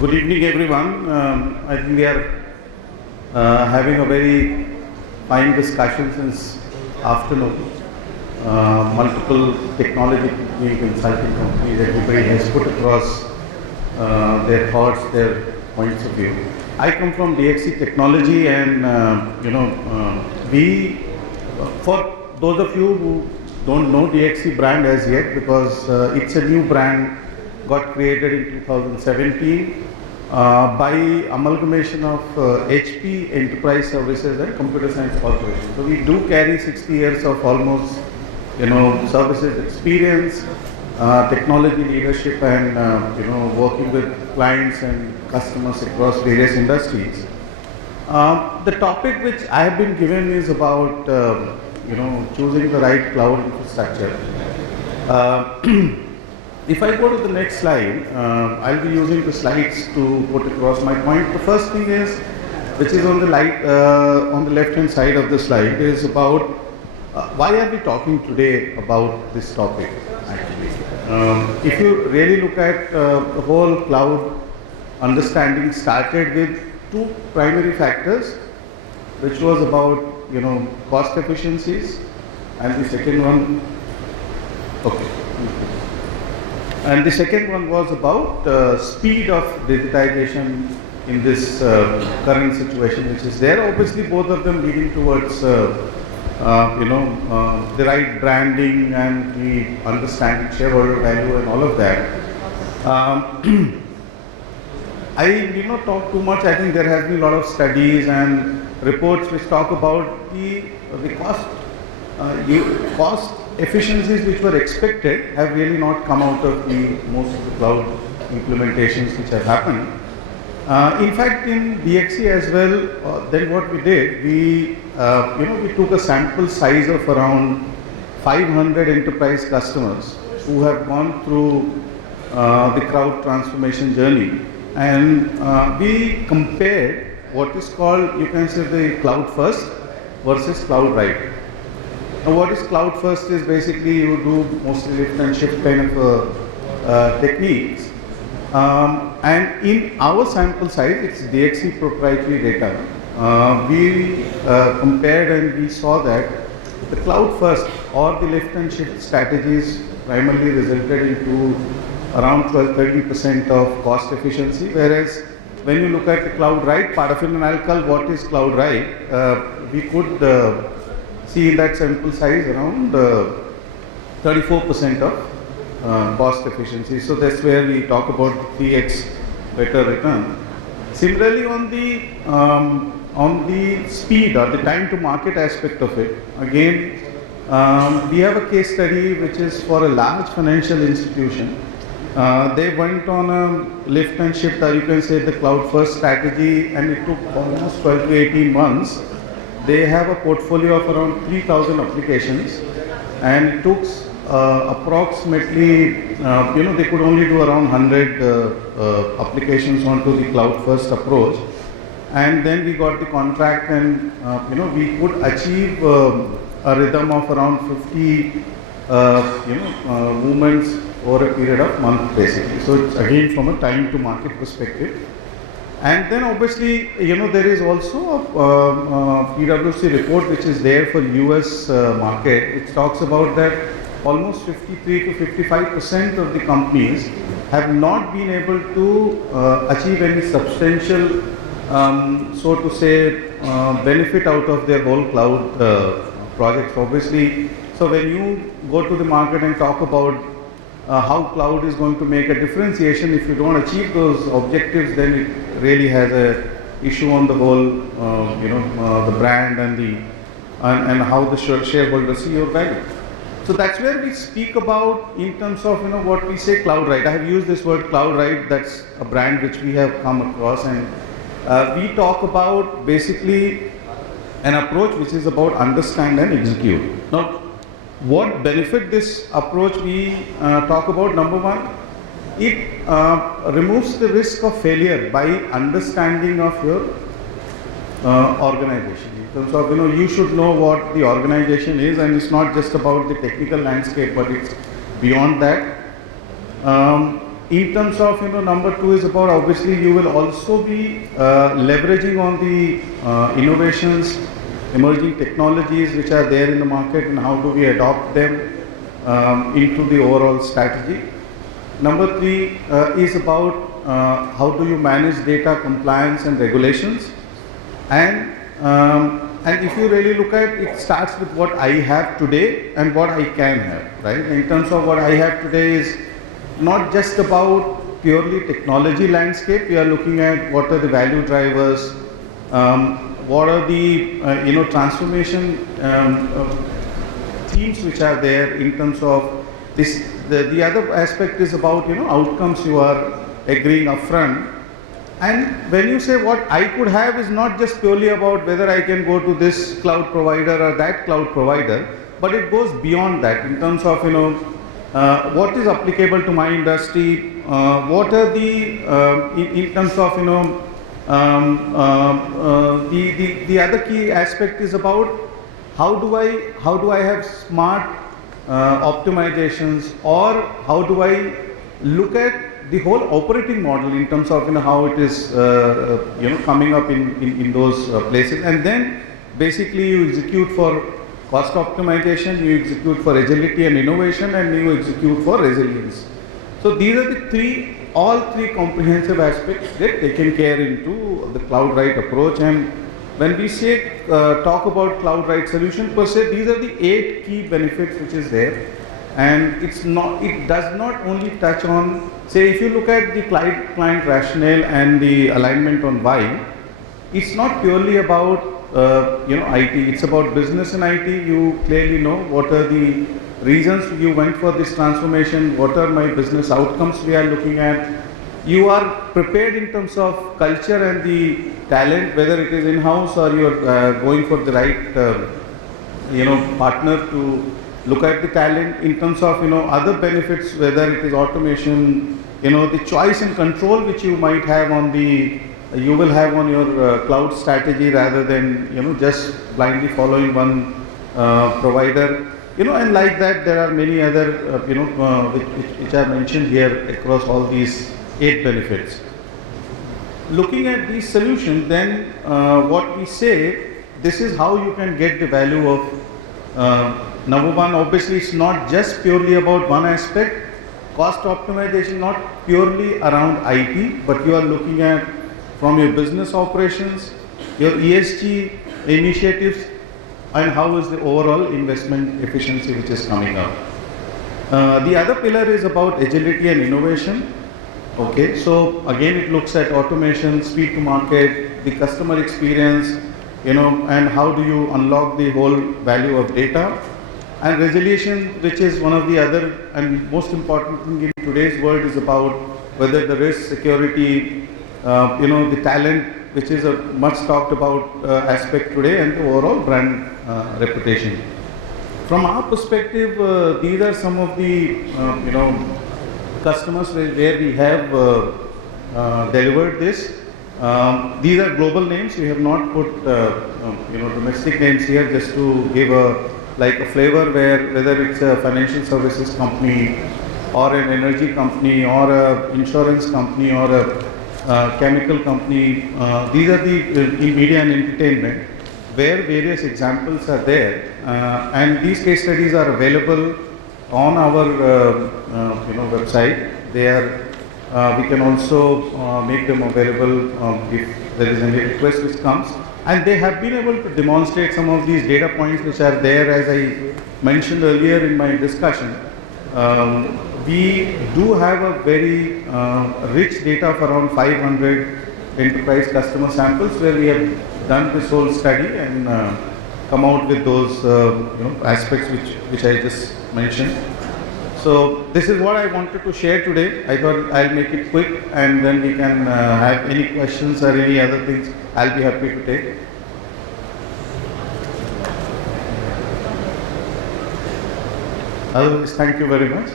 Good evening, everyone. I think we are having a very fine discussion since afternoon. Multiple technology consulting companies, everybody has put across their thoughts, their points of view. I come from DXC Technology, and we, for those of you who don't know DXC brand as yet, because it's a new brand, got created in 2017 by amalgamation of HP Enterprise Services and Computer Science Corporation. So we do carry 60 years of almost, services experience, technology leadership, and working with clients and customers across various industries. The topic which I have been given is about choosing the right cloud infrastructure. If I go to the next slide, I'll be using the slides to put across my point. The first thing is, which is on the left-hand side of the slide, is about why are we talking today about this topic, actually. If you really look at the whole cloud understanding started with two primary factors, which was about, cost efficiencies, and the second one, and the second one was about speed of digitization in this current situation which is there. Obviously, both of them leading towards the right branding and the understanding shareholder value and all of that. I need not talk too much. I think there has been a lot of studies and reports which talk about the cost efficiencies which were expected have really not come out of most of the cloud implementations which have happened. In fact, in DXC as well, then what we did, we took a sample size of around 500 enterprise customers who have gone through the cloud transformation journey, and we compared what is called, you can say, the cloud first versus cloud right. Now, what is cloud first is basically you do mostly lift and shift kind of techniques. And in our sample size, it's DXC proprietary data. We compared and we saw that the cloud first or the lift and shift strategies primarily resulted into around 12-13% of cost efficiency, whereas when you look at the cloud right part of it, and I'll call what is cloud right, we could see in that sample size around 34% of cost efficiency. So that's where we talk about 3x better return. Similarly, on the speed or the time to market aspect of it, again, we have a case study which is for a large financial institution. They went on a lift and shift, or you can say the cloud first strategy, and it took almost 12 to 18 months. They have a portfolio of around 3,000 applications, and it took approximately, they could only do around 100 applications onto the cloud first approach. And then we got the contract, and we could achieve a rhythm of around 50 movements over a period of month, basically. So it's again from a time to market perspective. And then obviously, there is also a PwC report which is there for US market. It talks about that almost 53 to 55% of the companies have not been able to achieve any substantial, so to say, benefit out of their whole cloud projects. Obviously, so when you go to the market and talk about how cloud is going to make a differentiation, if you don't achieve those objectives, then it really has a issue on the whole, the brand and how the shareholders see your value. So that's where we speak about in terms of what we say cloud right. I have used this word cloud right. That's a brand which we have come across, and we talk about basically an approach which is about understand and execute. Now, what benefit this approach we talk about? Number one, it removes the risk of failure by understanding of your organization. In terms of, you should know what the organization is, and it's not just about the technical landscape, but it's beyond that. in terms of, number two is about obviously you will also be leveraging on the innovations, emerging technologies which are there in the market, and how do we adopt them into the overall strategy. Number three is about how do you manage data compliance and regulations. And if you really look at it, starts with what I have today and what I can have, right? In terms of what I have today is not just about purely technology landscape. We are looking at what are the value drivers, what are the transformation themes which are there in terms of this. The other aspect is about outcomes you are agreeing upfront. And when you say what I could have is not just purely about whether I can go to this cloud provider or that cloud provider, but it goes beyond that in terms of what is applicable to my industry, what are the in terms of the other key aspect is about how do I have smart optimizations, or how do I look at the whole operating model in terms of how it is coming up in those places, and then basically you execute for cost optimization, you execute for agility and innovation, and you execute for resilience. So these are the all three comprehensive aspects get taken care into the cloud right approach. And when we say talk about cloud right solution per se, these are the 8 key benefits which is there. And it does not only touch on, say, if you look at the client rationale and the alignment on why, it's not purely about IT. It's about business and IT. You clearly know what are the reasons you went for this transformation, what are my business outcomes we are looking at. You are prepared in terms of culture and the talent, whether it is in-house or you are going for the right partner to look at the talent in terms of other benefits, whether it is automation, the choice and control which you might have on you will have on your cloud strategy, rather than just blindly following one provider, and like that there are many other which are mentioned here across all these 8 benefits. Looking at these solutions, then what we say, this is how you can get the value of number one. Obviously it's not just purely about one aspect. Cost optimization not purely around IT, but you are looking at from your business operations, your ESG initiatives, and how is the overall investment efficiency which is coming up. The other pillar is about agility and innovation. Okay, so again it looks at automation, speed to market, the customer experience, and how do you unlock the whole value of data. And resilience, which is one of the other and most important thing in today's world, is about whether the risk, security, the talent, which is a much talked about aspect today, and the overall brand reputation. From our perspective, these are some of the customers where we have delivered this. These are global names. We have not put domestic names here just to give a flavor, whether it's a financial services company or an energy company or a insurance company or a chemical company. These are the media and entertainment where various examples are there, and these case studies are available on our website. They are we can also make them available if there is any request which comes. And they have been able to demonstrate some of these data points which are there, as I mentioned earlier in my discussion. We do have a very rich data of around 500 enterprise customer samples where we have done this whole study and come out with those aspects which I just mentioned. So this is what I wanted to share today. I thought I'll make it quick, and then we can have any questions or any other things. I'll be happy to take. Otherwise, thank you very much.